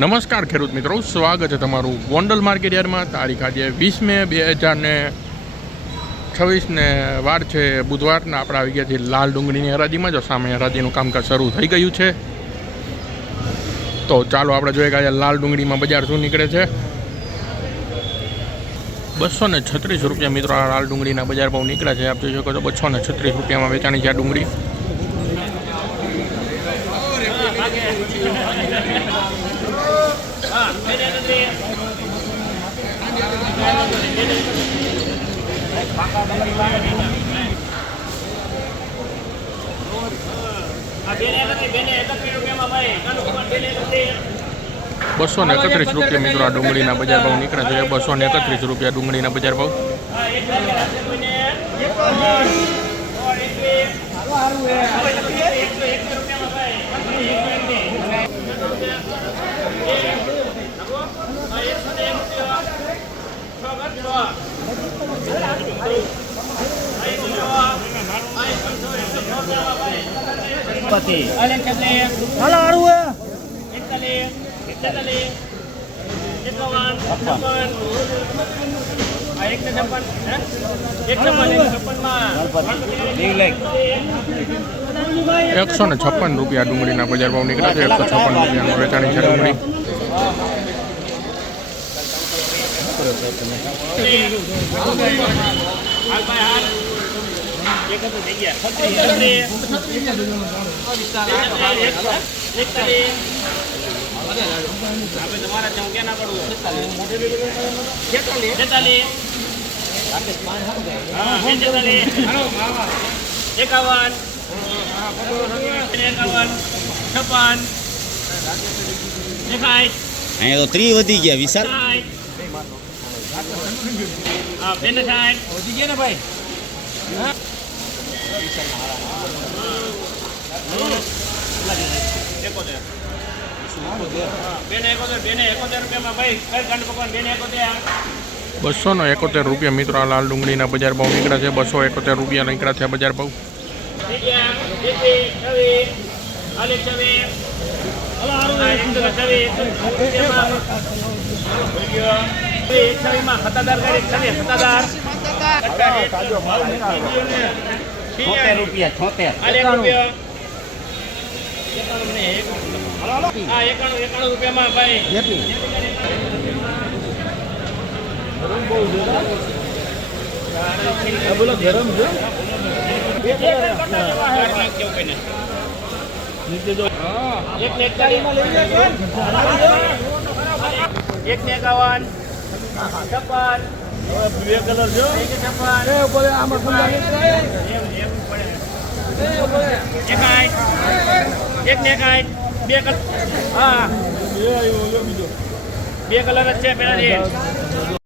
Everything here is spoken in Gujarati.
નમસ્કાર ખેડૂત મિત્રો, સ્વાગત છે તમારું ગોંડલ માર્કેટ યાર્ડમાં. તારીખ આજે 20 મે 2026 ને વાર છે બુધવારના. આપણે આવી ગયા છીએ લાલ ડુંગળીની હરાજીમાં. જો સામે હરાજીનું કામકાજ શરૂ થઈ ગયું છે, તો ચાલો આપણે જોઈએ કે આજે લાલ ડુંગળીમાં બજાર શું નીકળે છે. 236 રૂપિયા મિત્રો આ લાલ ડુંગળીના બજાર ભાવ નીકળ્યા છે. આપ જોઈ શકો છો 236 રૂપિયામાં વેચાણી છે આ ડુંગળી. ₹231 મિત્રો આ ડુંગળીના બજાર ભાવ નીકળે છે. 231 રૂપિયા ડુંગળીના બજાર ભાવ. ₹156 રૂપિયા ડુંગળીના બજાર ભાવ નીકળ્યા છે. 156 રૂપિયાનું વેચાણી છે ડુંગળી. અહીંયા તો 30 વધી ગયા વિશાલ. ₹271 મિત્રો આ લાલ ડુંગળીના બજાર ભાવ નીકળ્યા છે. 271 રૂપિયા નીકળ્યા છે બજાર ભાવ. બે કલર જ છે પેલા.